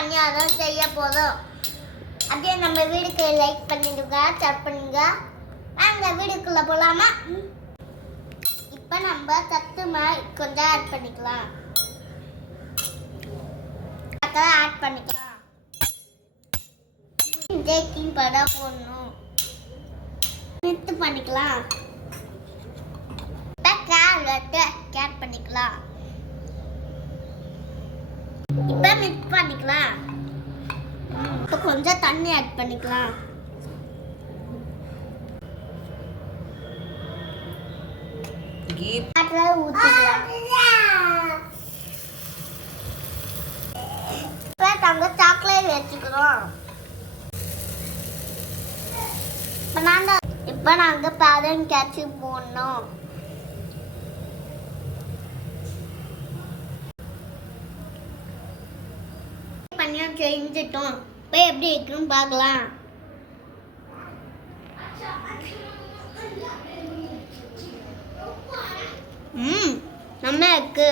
பணியாரம் செய்ய போதும். அப்படியே நம்ம வீடியோக்கு லைக் பண்ணிடுங்க, ஷேர் பண்ணுங்க. அந்த வீடியோக்குள்ள போலாமா? இப்போ நம்ம சத்து மாவு கொஞ்சம் ஆட் பண்ணிக்கலாம். ஆட் பண்ணிக்கலாம். பேக்கிங் பவுடர் போடணும். மிக்ஸ் பண்ணிக்கலாம். இப்போ கேரட் ஆட் பண்ணிக்கலாம். இப்போ மிக்ஸ் பண்ணிக்கலாம். இப்போ கொஞ்சம் தண்ணி ஆட் பண்ணிக்கலாம். ஊற்றிக்கலாம். இப்போ நாங்கள் சாக்லேட் வச்சுக்கிறோம். இப்போ நாங்கள் பேரன் கேட்சி போடணும். பணியாரம் செஞ்சிட்டோம். இப்போ எப்படி இருக்குன்னு பார்க்கலாம். நம்ம இருக்கு.